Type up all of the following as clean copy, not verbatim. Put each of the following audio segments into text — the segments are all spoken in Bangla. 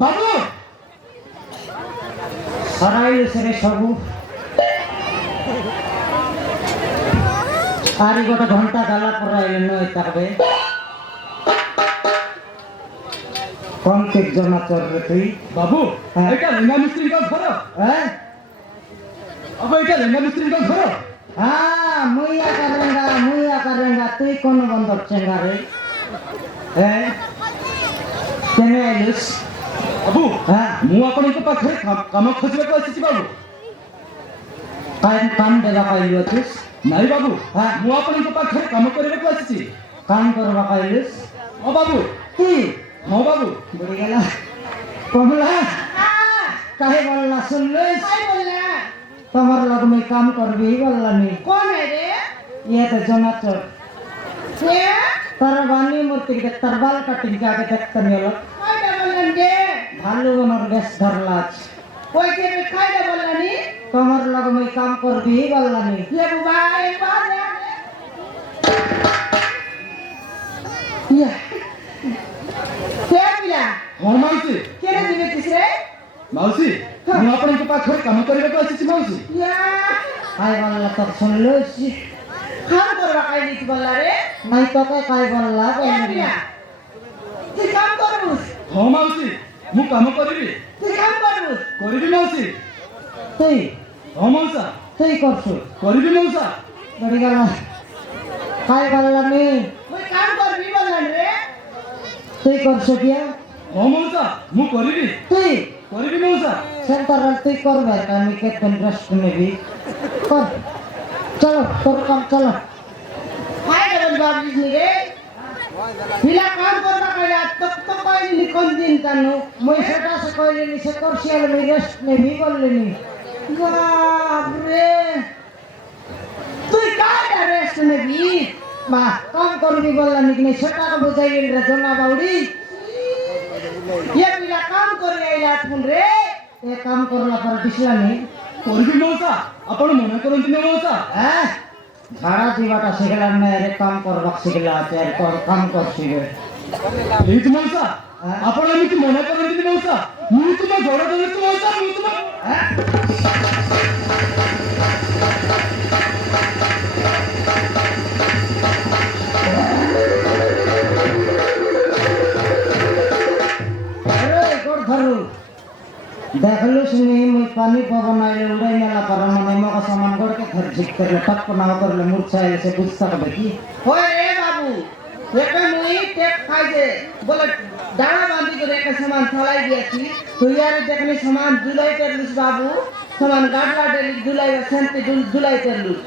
বাবু সরাইলে সেরে সবু আরি গোটা ঘন্টা গালা পড়াইলে নয় থাকবে কম কেক জমা চলবে তুই বাবু হ্যাঁ। এটা লেঙ্গা মিস্ত্রির কাজ ধরো হ্যাঁ বাবু এটা লেঙ্গা মিস্ত্রির কাজ ধরো হ্যাঁ মুইয়া কারেঙ্গা তুই কোন বন্ধর চেঙ্গা রে হ্যাঁ কেনে আইলিস বাবু হ্যাঁ ମୁଁ ଆପଣଙ୍କ ପାଖରେ କାମ ଖୋଜିବାକୁ ଆସିଛି ବାବୁ কাম দেবা পাইলি অছিস ନାଇଁ ବାବୁ হ্যাঁ ମୁଁ ଆପଣଙ୍କ ପାଖରେ କାମ କରିବାକୁ ଆସିଛି কাম করবা পাইলিস ହଁ বাবু কি ହଁ বাবু বুড়ি গেলা কমলা কাহে বললা শুনলিস काय बोलला তোমার লগ মুই কাম করবি বললানি कोण आहे रे ইয়ে তো জমা চোর हे তার বানি মূর্তি তার বাল কাটিং কে আগে দেখতে নিল काय बोलला रे ভালো মনের বেশ ধরলাছ होय ते मी काय बोलला नी তোমার লগ মুই কাম করবি বললানি हे बुबा एक बार ইয়া हे पिला ହଁ ମାଉସୀ केने दिवे तिसरे ମାଉସୀ ମୁଁ ଆପଣଙ୍କ ପାଖରେ କାମ କରିବାକୁ ଆସିଛି ମାଉସୀ या কাই বললা তো শুনলিস काम करवा काय नीती बोलला रे নাই তোকে কাই বললা हे पिला तू काम करूस ହଁ ମାଉସୀ ମୁଁ କାମ କରିବି तू काम करूस କରିବି ମାଉସୀ তুই ହଁ ମାଉସା তুই করছু କରିବି ମାଉସା বুড়ি গেলা কাই বললানি মই काम करबी बोलला रे তুই করছু কিয়া ହଁ ମାଉସା ମୁଁ କରିବି তুই କରିବି ମାଉସା সেন্টার তুই করবে আমি কেতন রেস্ট নেবি কর চলো তোর কাম চলো काय बोल बाबलीस नी रे पिला काम करवा काय तो काय नी कोण दिन तानु মই সেটা সে কইলি সে করছি আর আমি রেস্ট নেবি বললিনি बापरे তুই काय रेस्ट নেবি মা কাম করবি বললানি কি সেটা বুঝাইলি রে জনা বাউড়ি ये पिला काम করে আইলা তুমি রে এ কাম করলা পর দিছলানি କରିବି ମାଉସା ଆପଣ ମନା କରନ୍ତିନି ମାଉସା হ্যাঁ ঝাড়া দিবাটা শিখলাম না এর কাম করবা শিখলা আছে আর তোর কাম করছি রে ପ୍ଲିଜ୍ ମାଉସା ଆପଣ ଏମିତି ମନା କରନ୍ତିନି ମାଉସା ମୁଁ ତୁମ ଗୋଡ଼ ଧରୁଛି ମାଉସା ମୁଁ ତୁମ আরে গোড় ধরু দেখলুস নি মুই পানি পবন আইলে উড়াই মেলা পার মানে মকা সামান গড়কে ঘর ঝিক করলে টপ না করলে মূর্ছা আইলে সে বুঝতে হবে কি होय रे बाबू একা মুই টেপ খাই দে বলে দাঁড়া বাঁধি করে একটা সামান ফলাই দিয়েছি তুই আর দেখনি সামান জুলাই তেরলুস বাবু সামান গাডলা ডেলি জুলাই সেন্তে জুলাই তেরলুস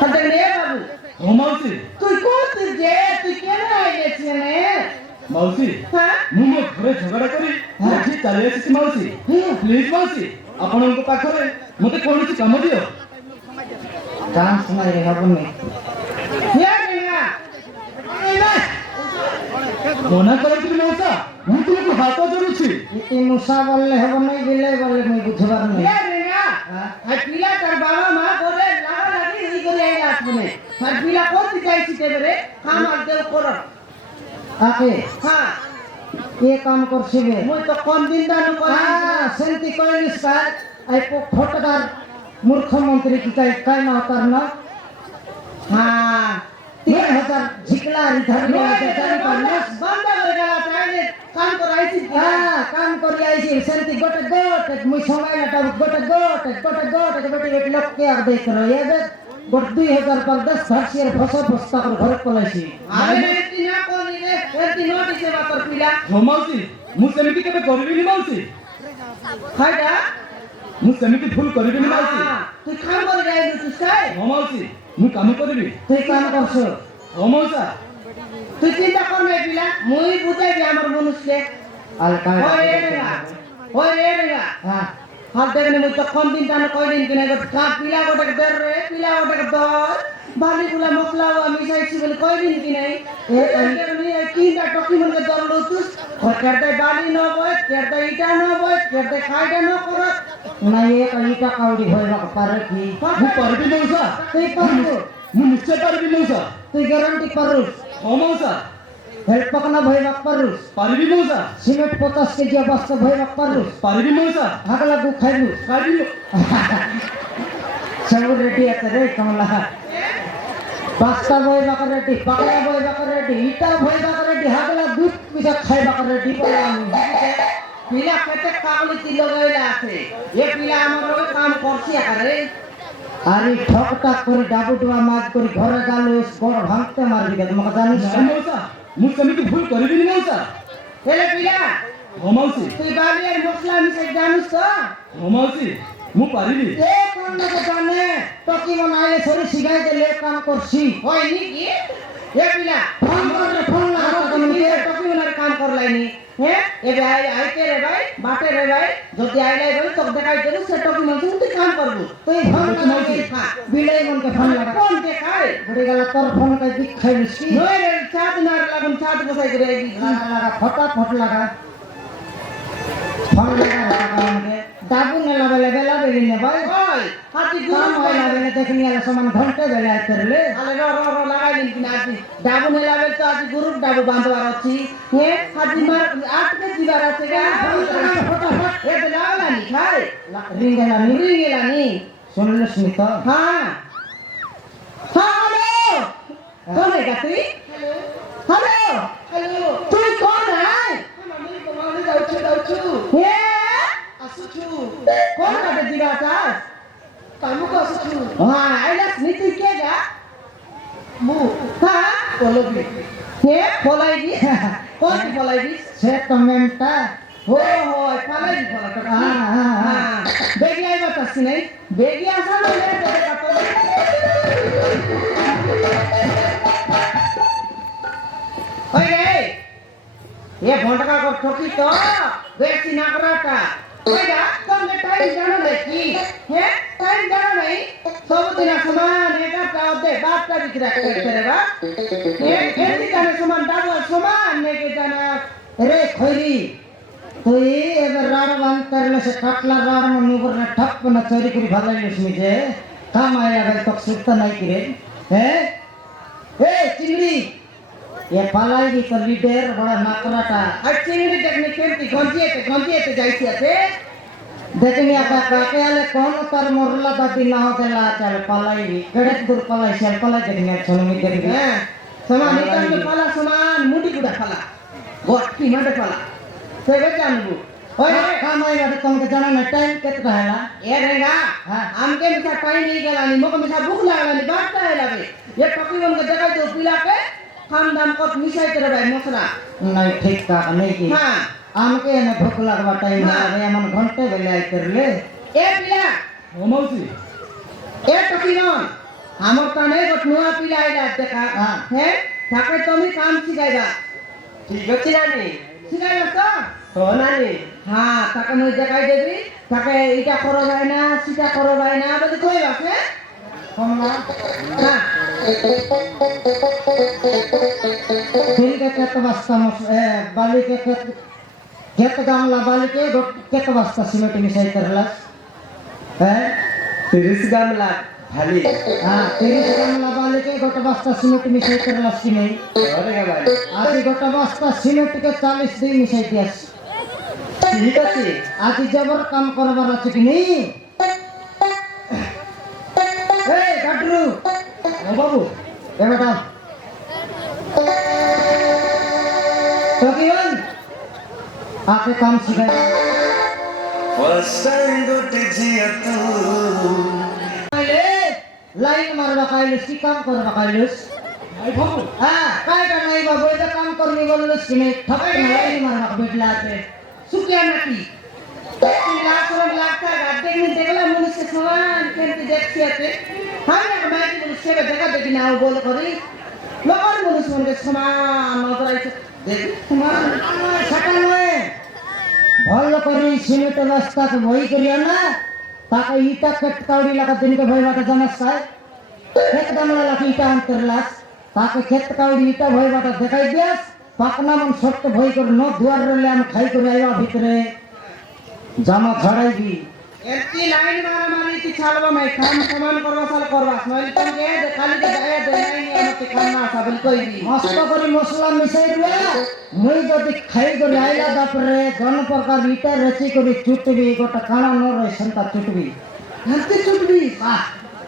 হাতে রে বাবু ହଁ ମାଉସୀ তুই কোথ যে তুই কেন আইলেছিস নে ମାଉସୀ হ্যাঁ ମୁଁ ମୋ ଘରେ ଝଗଡ଼ା କରି ଏଠି ଚାଲି ଆସିଛି ମାଉସୀ ପ୍ଲିଜ୍ ମାଉସୀ ଆପଣଙ୍କ ପାଖରେ ମୋତେ କୌଣସି କାମ ଦିଅ ডান্স নাই রে হবনি হে রেঙ্গা এলা ମନା କରନ୍ତିନି ମାଉସା ମୁଁ ତୁମକୁ ହାତ ଧରୁଛି ইতি মুসা বললে হব নাই বিলে বললে মুই বুঝবার নাই হে রেঙ্গা আর পিলা তার বাবা মা করে লাগা লাগি ই করে আইলা তুমি আর পিলা কোথ যাইছি তেরে কাম আর দেও করো আকে হ্যাঁ এ কাম করছিবে মই তো কোন দিন দানো কই সেন্তি কইলিস কাজ আই ফটকার মুখ্যমন্ত্রী কি কাই কাই না তার না হ্যাঁ 3000 ঝিকলা ইধার জানি পারলিস বন্ধ হয়ে গেল তাইলে কাম করাইছি কাম করি আইছি সেন্তি গোটে গোটে মুই সময় না গোটে গোটে লোককে আর দেখ রো এবে গোট 2000 পর 10 ভাষির ভাষা বস্তা করে ঘরে পলাইছি আমি এতি না করি রে এতি নোটিসে বাতর পিলা ହଁ ମାଉସୀ ମୁଁ ସେମିତି କେବେ କରିବିନି ମାଉସୀ খাইডা ମୁଁ ସେମିତି ଭୁଲ କରିବିନି ମାଉସୀ তুই কাম করে যাইলু তুই সাই ହଁ ମାଉସୀ ମୁଁ କାମ କରିବି তুই কাম করছো ହଁ মাଉସা তুই চিন্তা কর না পিলা মুই বুঝাই দি আমার মানুষকে আলকা ওই রে রেগা হ্যাঁ হাত দেখনে মুই তো কোন দিন জানো কই দিন কিনা কা পিলা গোটে দর রে পিলা গোটে দর বালি গুলা মশলা মিশাইছি বলে কই দিন কি নাই এ কিনটা টকি মনে দর লতুস কেরতে বালি ন বয় কেরতে ইটা ন বয় কেরতে খাইটা ন করত না এক ইটা কাউরি হইবা পারে কি ମୁଁ କରିବି ମାଉସା তুই পারবো ମୁଁ ନିଶ୍ଚୟ ପାରିବି ମାଉସା তুই গ্যারান্টি পারুস ହଁ ମାଉସା হেল্প পাকনা ভইবাক পারুস পারিবি মৌসা সিমেন্ট 50 কেজি বস্তা ভইবাক পারুস পারিবি মৌসা আগলা গু খাইলু খাইবি सब रेडी আছে রে কমলা পাস্তা ভইবাক রেডি পাকলা ভইবাক রেডি ইটা ভইবাক রেডি আগলা দুধ পিঠা খাইবাক রেডি বললাম পিলা কেতে কাগলি তিল গইলা আছে এ পিলা আমার লগে কাম করছি আরে আরে ঠকটা করে ডাবুডুয়া মাছ করে ঘরে গালো বড় ভাঙতে মারবি কে তোমাকে জানিস না মৌসা মু সেমিতি ভুল করিবি নি মৌসা এলে পিলা ও মাউসি তুই বালি আর মশলা মিশাই জানিস তো ও মাউসি মু পারিবি এ কোন না জানে টকি বনাইলে সরি শিখাই দিলে কাম করছি হয় নাকি এ পিলা ফোন করলে ফোন লাগা তুমি তুমি টকি ওনার কাম করলাইনি হ্যাঁ এ ভাই আইতে রে ভাই বাটে রে ভাই যদি আইলাই বলি তো দেখাই দেব সে টকি মন তুই কাম করব তুই ফোন লাগা বিলাই মনকে ফোন লাগা কোন দেখাই বড়ি গেল তোর ফোন কে দিক খাইলিস কি নয় রে চাঁদ নার লাগুন চাঁদ বসাই করে লাগা লাগা ফটাফট লাগা ফোন লাগা লাগা মনকে দাবু নে লাগালে বেলা বেলি নে ভাই ওই হাতি কাম গুরু হয় বেলে দেখনি আলা সমান ঘন্টা বেলে আইতরলে আলে র র র লাগাই দিন কিনা আজি ডাবু নে লাগাই তো আজি গুরু ডাবু বাঁধবার আছে হে হাতি মার আটকে দিবার আছে গা ফটাফট এ তো লাগানি খাই রিং গেলা নি রিং গেলানি শুনলিস নি তো হ্যাঁ হ্যালো কোন এটা তুই হ্যালো হ্যালো তুই কোন আই আমি তোমারে যাচ্ছি হে আসুছু কোন কাটে দিবা চাস কামুক আসুছু হ্যাঁ আইলাস নীতি কে গা মু হ্যাঁ পলবি হে পলাইবি কোন পলাইবি সে কমেন্টটা हो हो पलायबी पलाटा हां बेगी आइबा तस्सी नै बेगी आसा न ले दे काटो ओए रे ये भोंडका को ठोकी तो बेसी नाकराटा ओएगा तुमने टाइम जानो देखी हे टाइम जानो नहीं सब दिन समान एका ताव दे बात का बिच रख करे बा ये खेती जाने समान डाबो समान ने के जाना रे खोरी তুই এবার রাড় বান করলে সে কাটলা রাড় মনে করে ঠপ না চুরি করে ভালাইলিস নিজে কাম আইয়া গেল তো সুত্তা নাই কিরে হ্যাঁ এ চিংড়ি এ পালাইবি তো লিডার বড় নাকরাটা আর চিংড়ি দেখনে কেমতি গঞ্জিয়েতে যাইছি আছে দেখনি আপা কাকে আলে কোন তার মরলা দাদি না হতেলা চল পালাইবি কেড়ে দূর পালাই চল পালাই দেখনি ছলমি দেখবি হ্যাঁ সমান ইতান পালা সমান মুটি গুড়া পালা গট্টি মাঠে পালা সেবে জানবো ওই কাম আইয়া তোমাকে জানা না টাইম কেতটা হলা এ রেগা হ্যাঁ। আমকে মিছা টাইম नहीं গেলানি মকে মিছা ভুক লাগানি বাটটা লাগে এ টকিবন কে দেখাই দো পিলাকে খাম দাম কত মিশাই করে ভাই মশলা নাই ঠিক কা নাই কি হ্যাঁ আমকে এনে ভুক লাগবা টাইম হ্যাঁ। লাগে এমন ঘন্টা বেলে আই করলে এ পিলা ও মাউসি এ টকিবন আমার কানে গট নোয়া পিলা আইলা দেখা হ্যাঁ। হ্যাঁ তাকে তুমি কাম শিখাইবা ঠিক আছে নানি শিখাইবা তো তো নানি হ্যাঁ তাকে মই দেখাই দেবি তাকে এটা করো যায় না সেটা করো যায় না বলে কই আছে কমলা হ্যাঁ दिल के खेत बस्ता बाली के खेत गामला बाली के खेत बस्ता सीमेंट मिसाई करलस है 30 গামলা ভালি हाँ 30 गामला बाली के गोट बस्ता सीमेंट मिसाई करलस कि नहीं আরে ভাই आज गोट बस्ता सीमेंट के 40 दिन मिसाई दियास ঠিক আছে आज जबर काम करबार আছে कि नहीं ए गडरू ও বাবু ए बेटा तो किवन आके काम सिखाए লাইন মারবা খাইলিস কি কাম করবা খাইলিস আই বাবু হ্যাঁ কাইটা নাই বাবু এটা কাম করবি বললিস কি নাই ঠক লাইন মারবা বেটলা আছে শুকিয়া নাকি তুই লাখ লাখটা গাড়ি নিয়ে দেখলাম মনুষ্য সমান কেমতি দেখছি আছে হ্যাঁ না মাইকি মনুষ্য দেখা দেখি না বল করি লগর মনুষ্য মনকে সমান নজরাইছে দেখ সমান সাকা নয় ভাল করি সিমেন্ট রাস্তাকে ভই করিয়া না তাকে ইটা কেট কাউরি লাগা দিনকে ভই বাটা জানাস সাই খেত দামলা লাগি ইটা আন্তরলাস তাকে খেত কাউরি ইটা ভই বাটা দেখাই দিয়াস পাকনা মন সত্য ভই করে ন দুয়ার রলে আমি খাই করে আইবা ভিতরে জামা ছাড়াইবি ଏମିତି ଲାଇନ ମାରାମାରି ଛାଡ଼ବ ନାହିଁ କାମ ସମାନ କରବା ସାଲ କରବା ନହେଲେ ତମକେ ଖାଲି ଗାଏ ଦେନାଇ ମତେ ଖାନା ଆସା ବୋଲି କହିବି ମସ୍ତ କରି ମସଲା ମିଶାଇ ଦିଏ ମୁଇଁ ଯଦି ଖାଇକରି ଆଇଲା ତାପରେ ଜନ ପ୍ରକାର ଇଟା ରେଚି କରି ଚୁଟବି ଗୋଟେ କାଣା ନ ରହି ସେନ୍ତା ଚୁଟବି ଏମିତି ଚୁଟବି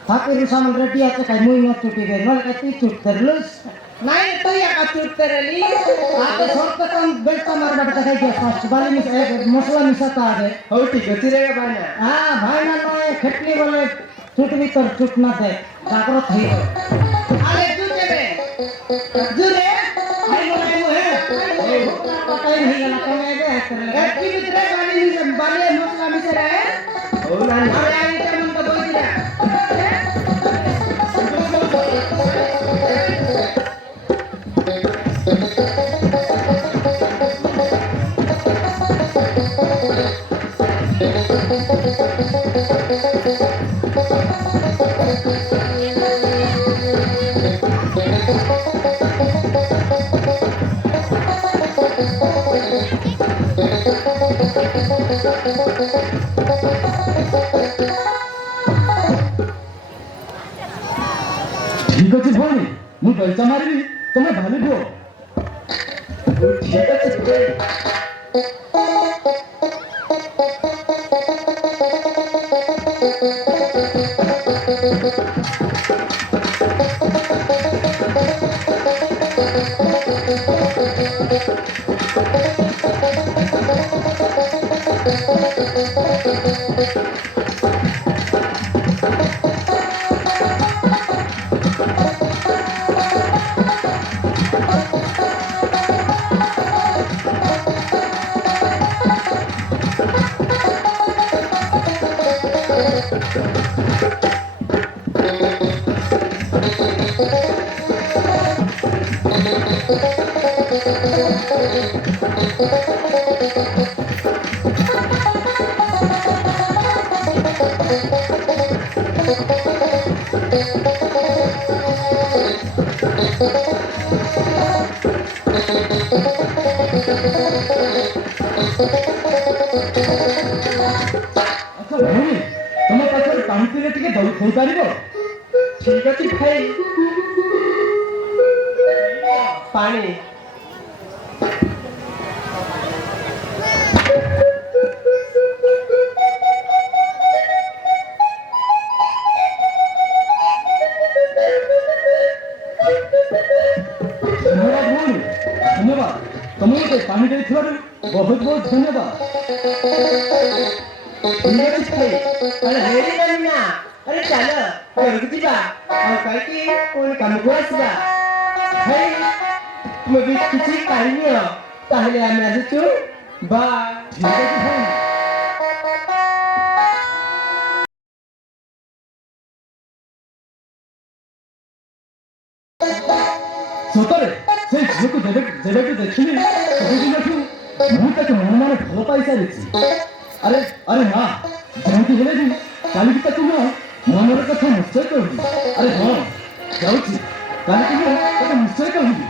ଫାକିର ସାମାନ ରେଡି আছে ଖାଇ ମୁଇଁ ନ ଚୁଟିବେ ନହେଲେ କେତେ ଚୁଟତେ ଲୁସ୍ ନାଇଁ তুই একা চুটতে রেলি आगे शॉर्ट कम बेल्टा मार बैठा दिखाई दिया फास्ट वाली में मसला मिसाता आगे ହଉ ଠିକ ଅଛି ରେ ଭାଇନା हाँ भाई ना नए खटली वाले चुट भी कर चुटना दे जागरूक ही আরে জুটেবে জুরে आई बोले मुहे टाइम ही गला कम है बे একি ভিতরে বালি মশলা মিশে রে ହଉ ନାନୀ আরে আইটা মন তো বই দিলা ଠିକ ଅଛି ଭଉଣୀ ମୁଁ ବେଲଚା ମାରିବି ତମେ ଭାଲିବ ଠିକ ଅଛି ଆଚ୍ଛା ଭଉଣୀ ତମ ପାଖରେ ପାଣି ପିଇଲେ ଟିକେ ଦହି ଖାଇପାରିବ ঠিক আছে ভাই পানি ଧନ୍ୟବାଦ ଭଉଣୀ ଧନ୍ୟବାଦ ତମକୁ ସେ ପାଣି ଦେଇଥିବାରୁ ବହୁତ ବହୁତ ଧନ୍ୟବାଦ ঠিক আছে ভাই আরে রেডি করি না আরে চলো ঘরକୁ ଯିବା ଆଉ କାହିଁକି ପୁଣି କାମକୁ ଆସିବା ଭାଇ ତୁମେ ବି କିଛି ପାଇନିଅ ତାହେଲେ ଆମେ ଆସିଛୁ ବାଏ ଠିକ ଅଛି ଭଉଣୀ ସତରେ ସେଇ ଝିଅକୁ ଯେବେଠୁ ଦେଖିଲି ସେଦିନଠୁ ମୁଁ ତାକୁ ମନ ମନେ ଭଲ ପାଇସାରିଛି ଆରେ ଆରେ ମା ଯେମିତି ହେଲେ ବି କାଲିକି ତାକୁ ମୁଁ ମନର କଥା ନିଶ୍ଚୟ କହିବି ଆରେ ହଁ ଯାଉଛି କାଲିକି ମୁଁ ତାକୁ ନିଶ୍ଚୟ କହିବି